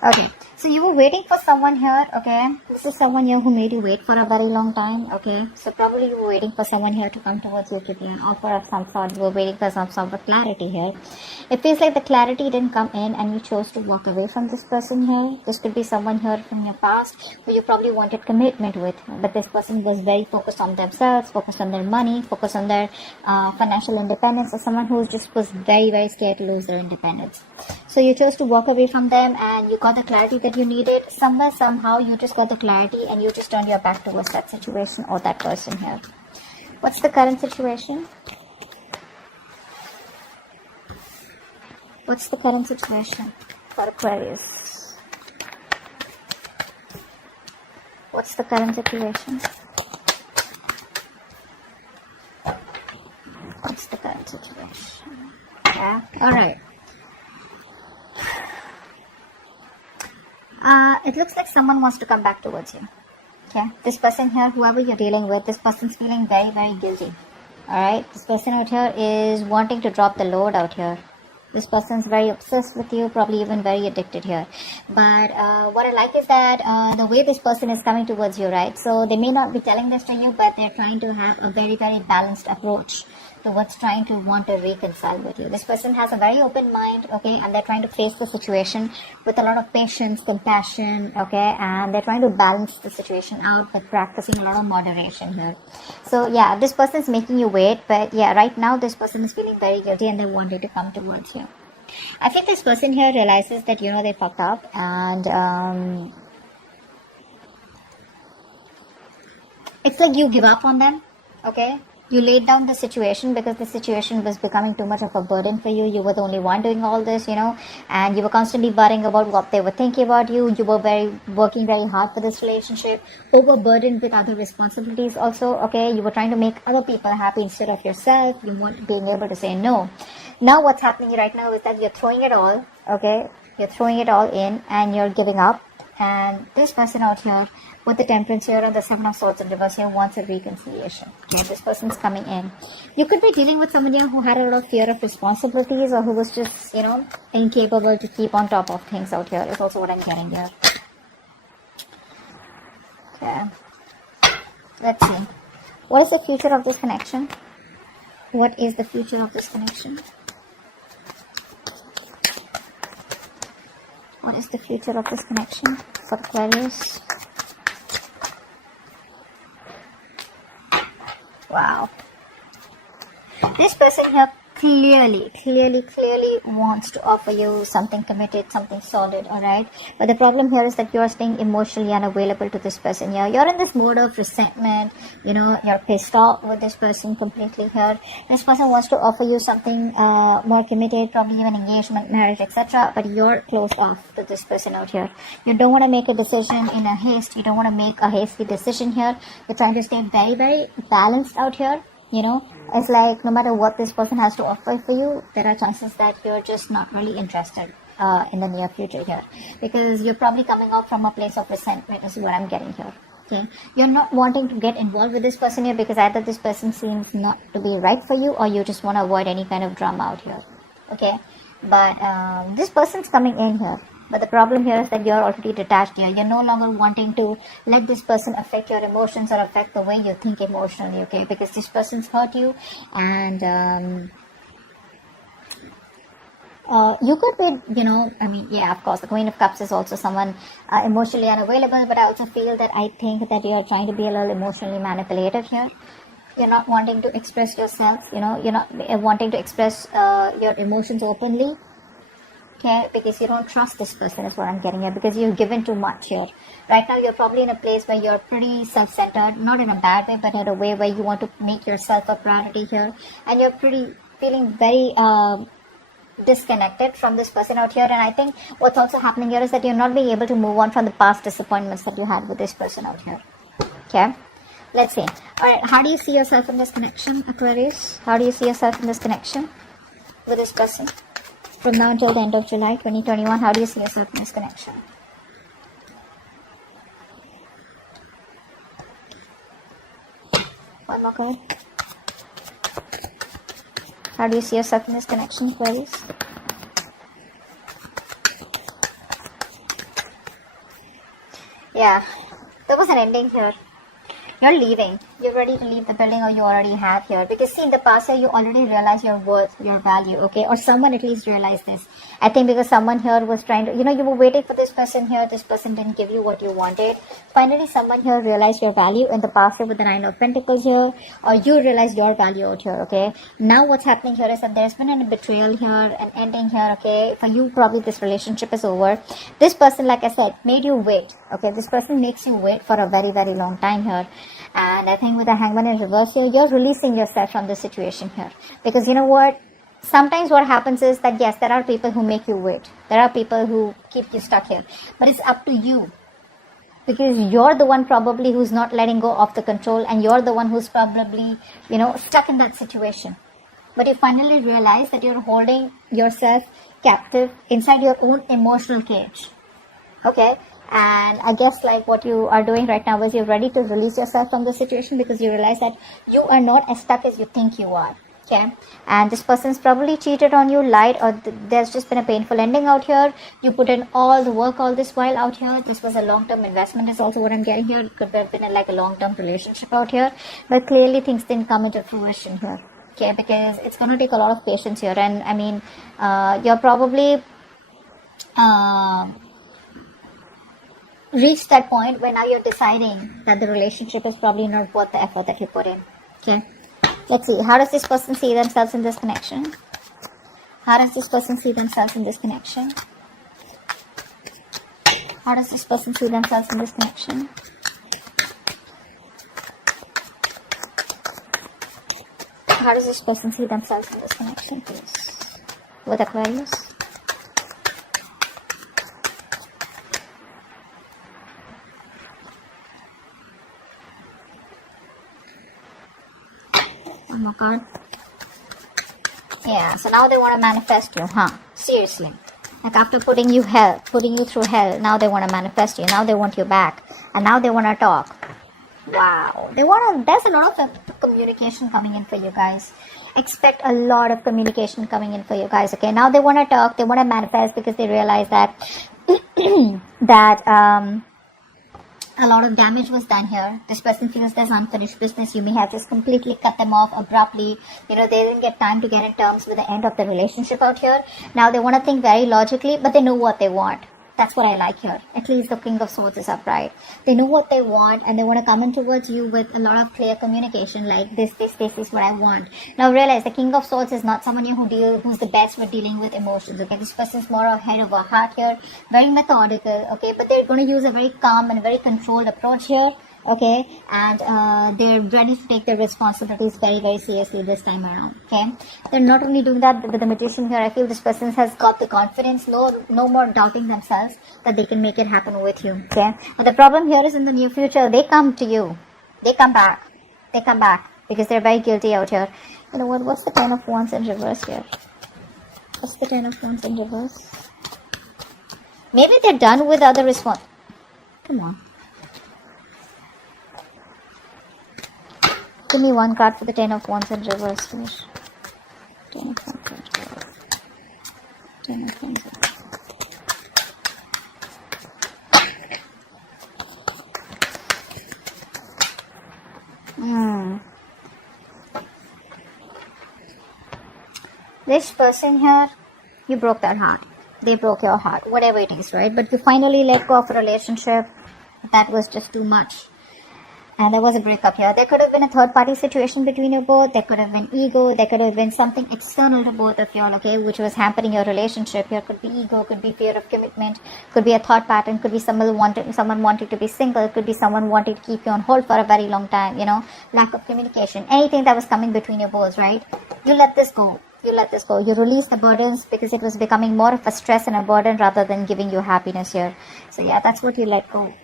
Okay, so you were waiting for someone here, okay? This is someone here who made you wait for a very long time, okay? So probably you were waiting for someone here to come towards you, to give you an offer of some sort. You were waiting for some sort of clarity here. It feels like the clarity didn't come in and you chose to walk away from this person here. This could be someone here from your past who you probably wanted commitment with, but this person was very focused on themselves, focused on their money, focused on their financial independence, or someone who just was very, very scared to lose their independence. So you chose to walk away from them and you got the clarity that you needed. Somewhere, somehow, you just got the clarity and you just turned your back towards that situation or that person here. What's the current situation? What's the current situation for Aquarius? What's the current situation? What's the current situation? Yeah, alright. It looks like someone wants to come back towards you. Okay, this person here, whoever you're dealing with, this person's feeling very, very guilty. Alright, this person out here is wanting to drop the load out here. This person's very obsessed with you, probably even very addicted here. But what I like is that the way this person is coming towards you, right? So they may not be telling this to you, but they're trying to have a very, very balanced approach towards trying to want to reconcile with you. This person has a very open mind, okay, and they're trying to face the situation with a lot of patience, compassion, okay, and they're trying to balance the situation out by practicing a lot of moderation here. So yeah, this person's making you wait, but yeah, right now this person is feeling very guilty and they wanted to come towards you. I think this person here realizes that, you know, they fucked up, and it's like you give up on them, okay? You laid down the situation because the situation was becoming too much of a burden for you. You were the only one doing all this, you know, and you were constantly worrying about what they were thinking about you. You were working very hard for this relationship, overburdened with other responsibilities also, okay? You were trying to make other people happy instead of yourself. You weren't being able to say no. Now what's happening right now is that you're throwing it all, okay? You're throwing it all in and you're giving up. And this person out here with the Temperance here and the Seven of Swords in reverse here wants a reconciliation. Okay, this person's coming in. You could be dealing with someone here who had a lot of fear of responsibilities or who was just, you know, incapable to keep on top of things out here is also what I'm getting here. Okay. Let's see. What is the future of this connection? What is the future of this connection? What is the future of this connection for Aquarius? Wow. This person here clearly wants to offer you something committed, something solid, alright? But the problem here is that you're staying emotionally unavailable to this person here. You're in this mode of resentment, you know, you're pissed off with this person completely here. This person wants to offer you something more committed, probably even engagement, marriage, etc. But you're closed off to this person out here. You don't want to make a decision in a haste. You don't want to make a hasty decision here. You're trying to stay very, very balanced out here. You know, it's like no matter what this person has to offer for you, there are chances that you're just not really interested in the near future here, because you're probably coming up from a place of resentment is what I'm getting here. Okay, you're not wanting to get involved with this person here because either this person seems not to be right for you or you just want to avoid any kind of drama out here. Okay, but this person's coming in here. But the problem here is that you're already detached here. You're no longer wanting to let this person affect your emotions or affect the way you think emotionally, okay? Because this person's hurt you and you could be, you know, I mean, yeah, of course, the Queen of Cups is also someone emotionally unavailable, but I also feel that I think that you're trying to be a little emotionally manipulative here. You're not wanting to express yourself, you know, you're not wanting to express your emotions openly. Okay, because you don't trust this person is what I'm getting at, because you've given too much here. Right now you're probably in a place where you're pretty self-centered, not in a bad way, but in a way where you want to make yourself a priority here. And you're feeling very disconnected from this person out here. And I think what's also happening here is that you're not being able to move on from the past disappointments that you had with this person out here. Okay, let's see. Alright, how do you see yourself in this connection, Aquarius? How do you see yourself in this connection with this person? From now until the end of July 2021, how do you see yourself in this connection? One more card. How do you see yourself in this connection, Aquarius? Yeah, there was an ending here. You're leaving. You're ready to leave the building, or you already have here. Because see, in the past year, you already realized your worth, your value, okay? Or someone at least realized this. I think because someone here was trying to, you were waiting for this person here. This person didn't give you what you wanted. Finally, someone here realized your value in the past year with the Nine of Pentacles here. Or you realized your value out here, okay? Now what's happening here is that there's been a betrayal here, an ending here, okay? For you, probably this relationship is over. This person, like I said, made you wait, okay? This person makes you wait for a very, very long time here. And I think with the Hangman in reverse here, you're releasing yourself from this situation here. Because you know what? Sometimes what happens is that yes, there are people who make you wait. There are people who keep you stuck here. But it's up to you. Because you're the one probably who's not letting go of the control. And you're the one who's probably, stuck in that situation. But you finally realize that you're holding yourself captive inside your own emotional cage. Okay? And I guess like what you are doing right now is you're ready to release yourself from the situation because you realize that you are not as stuck as you think you are. Okay, and this person's probably cheated on you, lied, or there's just been a painful ending out here. You put in all the work all this while out here. This was a long-term investment is also what I'm getting here. It could have been like a long-term relationship out here, but clearly things didn't come into fruition here. Okay, because it's going to take a lot of patience here, and I mean, you're probably reached that point where now you're deciding that the relationship is probably not worth the effort that you put in. Okay, let's see. How does this person see themselves in this connection? How does this person see themselves in this connection? How does this person see themselves in this connection? How does this person see themselves in this connection, please? With Aquarius. One more card. Yeah, so now they want to manifest you, huh? Seriously. Like after putting you through hell, now they want to manifest you. Now they want you back. And now they want to talk. Wow. There's a lot of communication coming in for you guys. Expect a lot of communication coming in for you guys, okay? Now they want to talk, they want to manifest because they realize that a lot of damage was done here. This person feels there's unfinished business. You may have just completely cut them off abruptly. They didn't get time to get in terms with the end of the relationship out here. Now they want to think very logically, but they know what they want. That's what I like here. At least the King of Swords is upright. They know what they want and they want to come in towards you with a lot of clear communication like this is what I want. Now realize the King of Swords is not someone who's the best with dealing with emotions. Okay, this person's more a head over heart here. Very methodical. Okay, but they're going to use a very calm and very controlled approach here. Okay, and they're ready to take their responsibilities very, very seriously this time around. Okay, they're not only doing that with the Magician here. I feel this person has got the confidence, no more doubting themselves that they can make it happen with you. Okay, and the problem here is in the near future, they come to you, they come back because they're very guilty out here. You know what? What's the Ten of Wands in reverse here? What's the Ten of Wands in reverse? Maybe they're done with other response. Come on. Give me one card for the Ten of Wands in reverse, please. Ten of Wands in reverse. Ten of Wands in reverse. This person here, you broke their heart. They broke your heart. Whatever it is, right? But you finally let go of a relationship. That was just too much. And there was a breakup here. There could have been a third-party situation between you both. There could have been ego. There could have been something external to both of you all, okay, which was hampering your relationship. Here could be ego, could be fear of commitment, could be a thought pattern, could be someone wanting to be single, could be someone wanting to keep you on hold for a very long time, lack of communication. Anything that was coming between you both, right? You let this go. You let this go. You release the burdens because it was becoming more of a stress and a burden rather than giving you happiness here. So yeah, that's what you let go.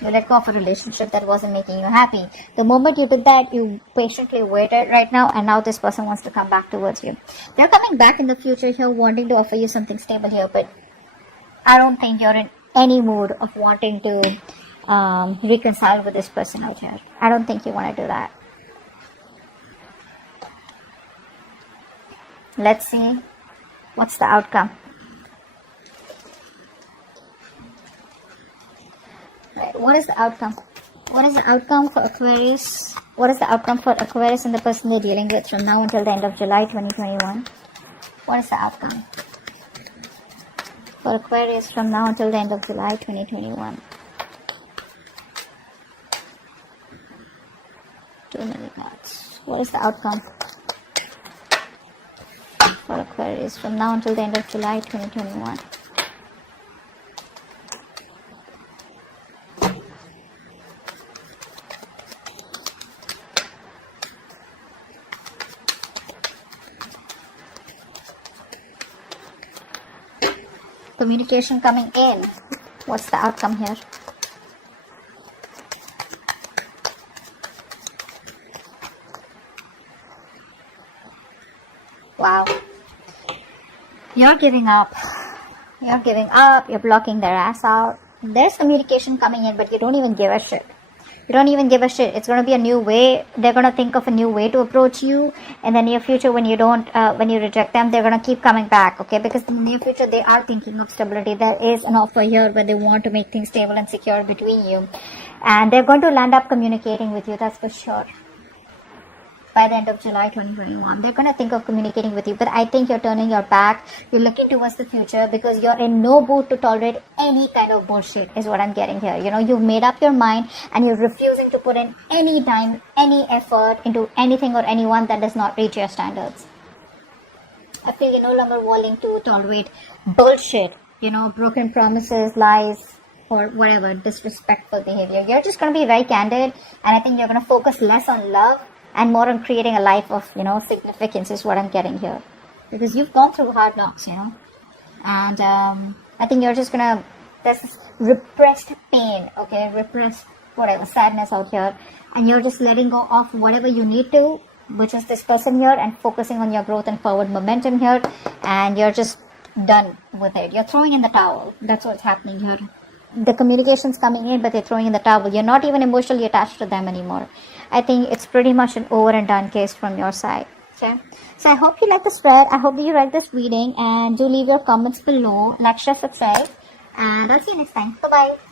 You let go of a relationship that wasn't making you happy. The moment you did that, you patiently waited right now, and now this person wants to come back towards you. They're coming back in the future here, wanting to offer you something stable here, but I don't think you're in any mood of wanting to reconcile with this person out here. I don't think you want to do that. Let's see what's the outcome. Right. What is the outcome? What is the outcome for Aquarius? What is the outcome for Aquarius and the person they're dealing with from now until the end of July 2021? What is the outcome for Aquarius from now until the end of July 2021? 2 million cards. What is the outcome for Aquarius from now until the end of July 2021? Communication coming in. What's the outcome here? Wow. You're giving up. You're giving up. You're blocking their ass out. There's communication coming in, but you don't even give a shit. You don't even give a shit. It's going to be a new way. They're going to think of a new way to approach you. In the near future, when you reject them, they're going to keep coming back, okay? Because in the near future, they are thinking of stability. There is an offer here where they want to make things stable and secure between you. And they're going to land up communicating with you, that's for sure. By the end of July 2021, they're going to think of communicating with you. But I think you're turning your back. You're looking towards the future because you're in no mood to tolerate any kind of bullshit is what I'm getting here. You know, you've made up your mind and you're refusing to put in any time, any effort into anything or anyone that does not reach your standards. I feel you're no longer willing to tolerate bullshit, you know, broken promises, lies, or whatever, disrespectful behavior. You're just going to be very candid, and I think you're going to focus less on love and more on creating a life of, you know, significance is what I'm getting here. Because you've gone through hard knocks, you know. And I think you're just gonna, there's this repressed pain, okay, repressed whatever, sadness out here. And you're just letting go of whatever you need to, which is this person here, and focusing on your growth and forward momentum here. And you're just done with it. You're throwing in the towel. That's what's happening here. The communication's coming in, but they're throwing in the towel. You're not even emotionally attached to them anymore. I think it's pretty much an over and done case from your side. Okay, so I hope you like the spread. I hope that you like this reading, and do leave your comments below. Like, share, subscribe, and I'll see you next time. Bye bye.